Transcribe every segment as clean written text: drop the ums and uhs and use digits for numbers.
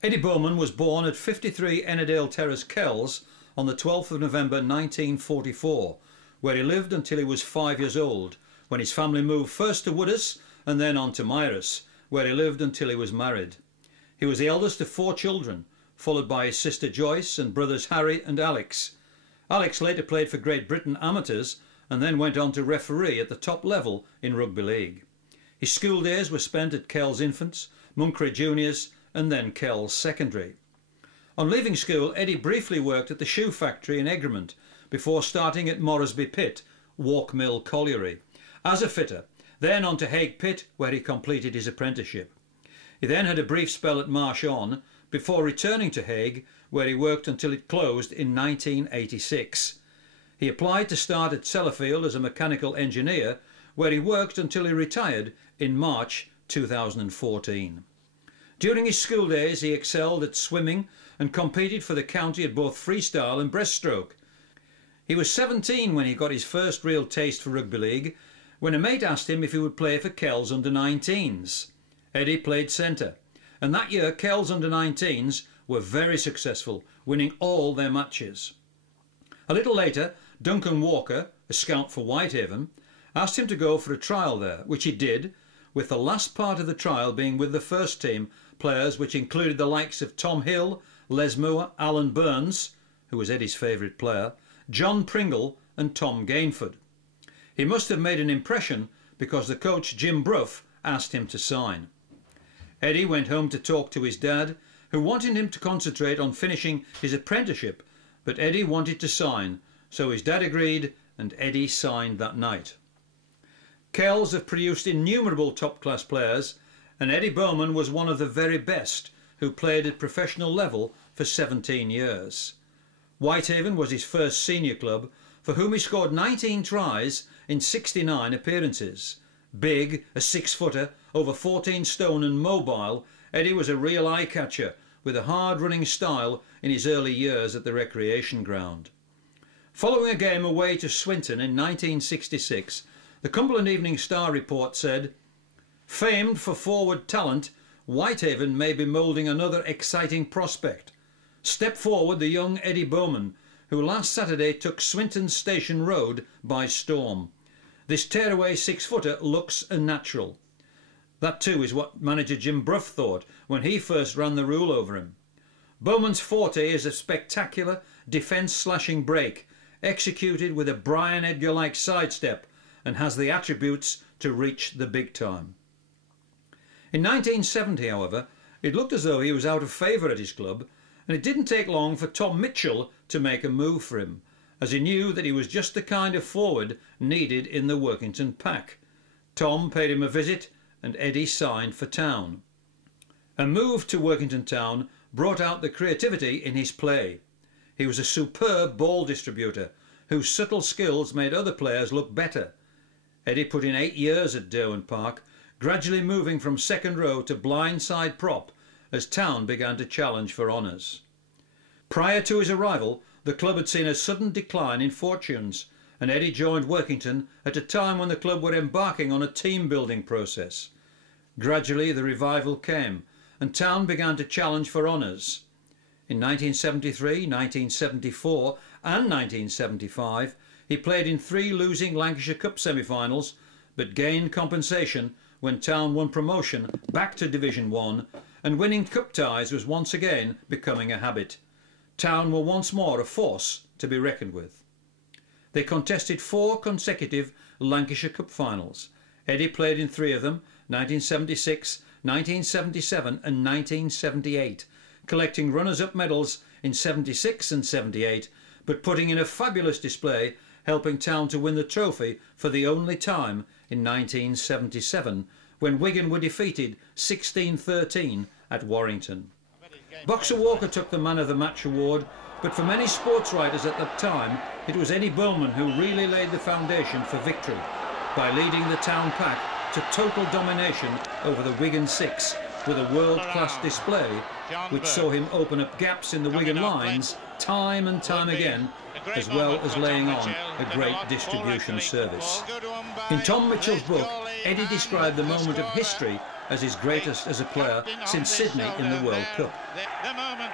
Eddie Bowman was born at 53 Ennerdale Terrace, Kells, on the 12th of November 1944, where he lived until he was 5 years old, when his family moved first to Wooders and then on to Myres, where he lived until he was married. He was the eldest of 4 children, followed by his sister Joyce and brothers Harry and Alex. Alex later played for Great Britain amateurs and then went on to referee at the top level in rugby league. His school days were spent at Kells Infants, Muncray Juniors and then Kells Secondary. On leaving school, Eddie briefly worked at the shoe factory in Egremont before starting at Moresby Pit, Walk Mill Colliery, as a fitter, then on to Hague Pit where he completed his apprenticeship. He then had a brief spell at Marsh On before returning to Hague, where he worked until it closed in 1986. He applied to start at Sellafield as a mechanical engineer, where he worked until he retired in March 2014. During his school days he excelled at swimming and competed for the county at both freestyle and breaststroke. He was 17 when he got his first real taste for rugby league, when a mate asked him if he would play for Kells under-19s. Eddie played centre, and that year Kells under-19s were very successful, winning all their matches. A little later, Duncan Walker, a scout for Whitehaven, asked him to go for a trial there, which he did, with the last part of the trial being with the first team players, which included the likes of Tom Hill, Les Moore, Alan Burns, who was Eddie's favourite player, John Pringle and Tom Gainford. He must have made an impression because the coach Jim Brough asked him to sign. Eddie went home to talk to his dad, who wanted him to concentrate on finishing his apprenticeship, but Eddie wanted to sign, so his dad agreed and Eddie signed that night. Kells have produced innumerable top-class players, and Eddie Bowman was one of the very best, who played at professional level for 17 years. Whitehaven was his first senior club, for whom he scored 19 tries in 69 appearances. Big, a 6-footer, over 14 stone and mobile, Eddie was a real eye-catcher, with a hard-running style in his early years at the recreation ground. Following a game away to Swinton in 1966, the Cumberland Evening Star report said, "Famed for forward talent, Whitehaven may be moulding another exciting prospect. Step forward the young Eddie Bowman, who last Saturday took Swinton Station Road by storm. This tearaway 6-footer looks a natural." That too is what manager Jim Brough thought when he first ran the rule over him. Bowman's forte is a spectacular defence-slashing break, executed with a Brian Edgar-like sidestep, and has the attributes to reach the big time. In 1970, however, it looked as though he was out of favour at his club, and it didn't take long for Tom Mitchell to make a move for him, as he knew that he was just the kind of forward needed in the Workington pack. Tom paid him a visit and Eddie signed for Town. A move to Workington Town brought out the creativity in his play. He was a superb ball distributor whose subtle skills made other players look better. Eddie put in 8 years at Derwent Park, gradually moving from second row to blindside prop as Town began to challenge for honours. Prior to his arrival, the club had seen a sudden decline in fortunes, and Eddie joined Workington at a time when the club were embarking on a team-building process. Gradually the revival came, and Town began to challenge for honours. In 1973, 1974 and 1975, he played in 3 losing Lancashire Cup semi-finals, but gained compensation when Town won promotion back to Division 1, and winning cup ties was once again becoming a habit. Town were once more a force to be reckoned with. They contested 4 consecutive Lancashire Cup finals. Eddie played in 3 of them, 1976, 1977 and 1978, collecting runners-up medals in 76 and 78, but putting in a fabulous display, helping Town to win the trophy for the only time in 1977, when Wigan were defeated 16-13 at Warrington. Boxer Walker took the Man of the Match award, but for many sports writers at that time, it was Eddie Bowman who really laid the foundation for victory, by leading the Town pack to total domination over the Wigan 6 with a world-class display, which saw him open up gaps in the Wigan lines time and time again, as well as laying on a great distribution service. In Tom Mitchell's book, Eddie described the moment of history as his greatest as a player since Sydney in the World Cup.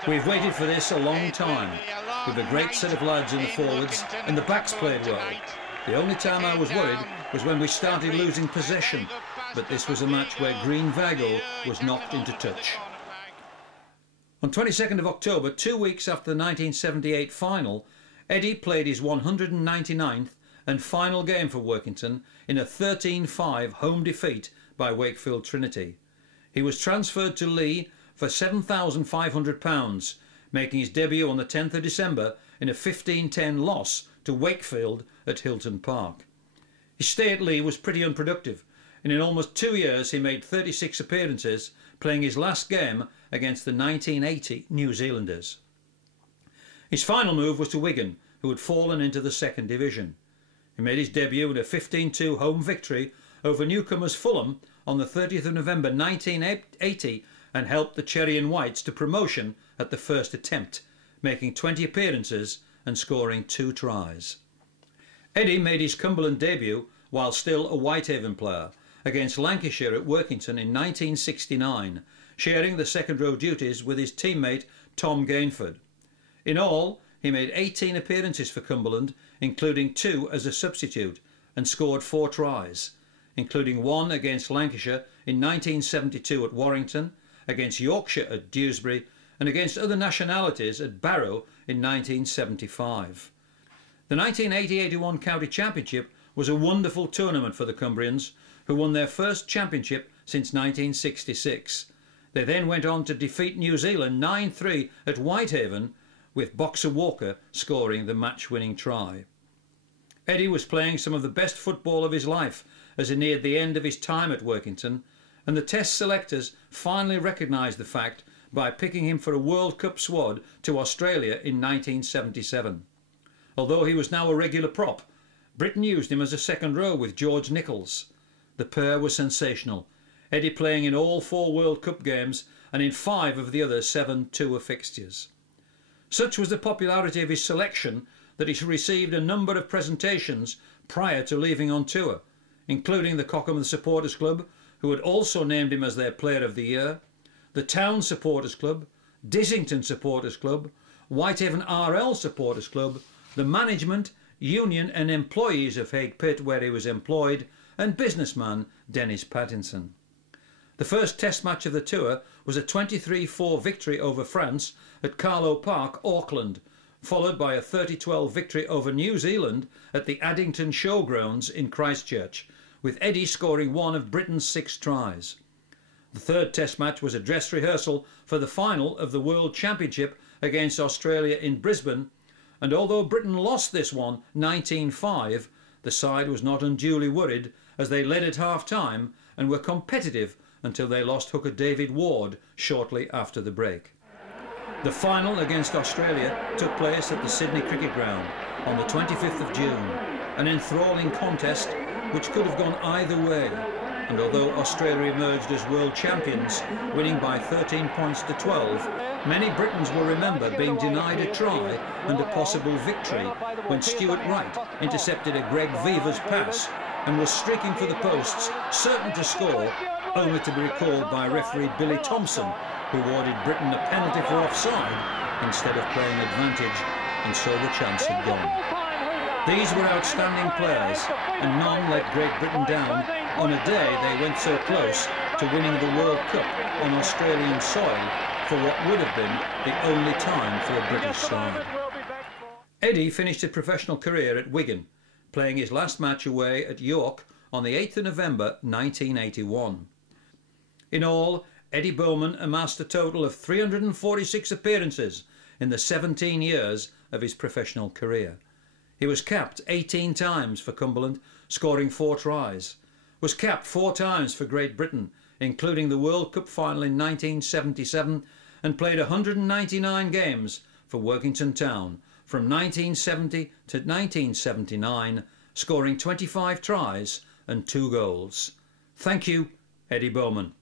We've waited for this a long time, with a great set of lads in the forwards and the backs played well. The only time I was worried was when we started losing possession, but this was a match where Green Vago was knocked into touch. On 22nd of October, 2 weeks after the 1978 final, Eddie played his 199th and final game for Workington in a 13-5 home defeat by Wakefield Trinity. He was transferred to Leigh for £7,500, making his debut on the 10th of December in a 15-10 loss to Wakefield at Hilton Park. His stay at Leigh was pretty unproductive, and in almost 2 years he made 36 appearances, playing his last game against the 1980 New Zealanders. His final move was to Wigan, who had fallen into the second division. He made his debut in a 15-2 home victory over newcomers Fulham on the 30th of November 1980 and helped the Cherry and Whites to promotion at the first attempt, making 20 appearances and scoring 2 tries. Eddie made his Cumberland debut while still a Whitehaven player against Lancashire at Workington in 1969, sharing the second row duties with his teammate Tom Gainford. In all, he made 18 appearances for Cumberland, including 2 as a substitute, and scored 4 tries, including 1 against Lancashire in 1972 at Warrington, against Yorkshire at Dewsbury, and against other nationalities at Barrow in 1975. The 1980-81 County Championship was a wonderful tournament for the Cumbrians, who won their first championship since 1966. They then went on to defeat New Zealand 9-3 at Whitehaven, with Boxer Walker scoring the match-winning try. Eddie was playing some of the best football of his life as he neared the end of his time at Workington, and the Test selectors finally recognised the fact by picking him for a World Cup squad to Australia in 1977. Although he was now a regular prop, Britain used him as a second row with George Nichols. The pair were sensational, Eddie playing in all 4 World Cup games and in 5 of the other 7 tour fixtures. Such was the popularity of his selection that he received a number of presentations prior to leaving on tour, including the Cockermouth Supporters Club, who had also named him as their Player of the Year, the Town Supporters Club, Dissington Supporters Club, Whitehaven RL Supporters Club, the management, union and employees of Hague Pit where he was employed, and businessman Dennis Pattinson. The first Test match of the tour was a 23-4 victory over France at Carlow Park, Auckland, followed by a 30-12 victory over New Zealand at the Addington Showgrounds in Christchurch, with Eddie scoring 1 of Britain's 6 tries. The third Test match was a dress rehearsal for the final of the World Championship against Australia in Brisbane, and although Britain lost this one 19-5, the side was not unduly worried as they led at half-time and were competitive until they lost hooker David Ward shortly after the break. The final against Australia took place at the Sydney Cricket Ground on the 25th of June, an enthralling contest which could have gone either way, and although Australia emerged as world champions, winning by 13 points to 12, many Britons will remember being denied a try and a possible victory when Stuart Wright intercepted a Greg Viva's pass and was streaking for the posts, certain to score, only to be recalled by referee Billy Thompson, who awarded Britain a penalty for offside instead of playing advantage, and so the chance had gone. These were outstanding players, and none let Great Britain down on a day they went so close to winning the World Cup on Australian soil for what would have been the only time for a British side. Eddie finished his professional career at Wigan, playing his last match away at York on the 8th of November 1981. In all, Eddie Bowman amassed a total of 346 appearances in the 17 years of his professional career. He was capped 18 times for Cumberland, scoring 4 tries, was capped 4 times for Great Britain, including the World Cup final in 1977, and played 199 games for Workington Town from 1970 to 1979, scoring 25 tries and 2 goals. Thank you, Eddie Bowman.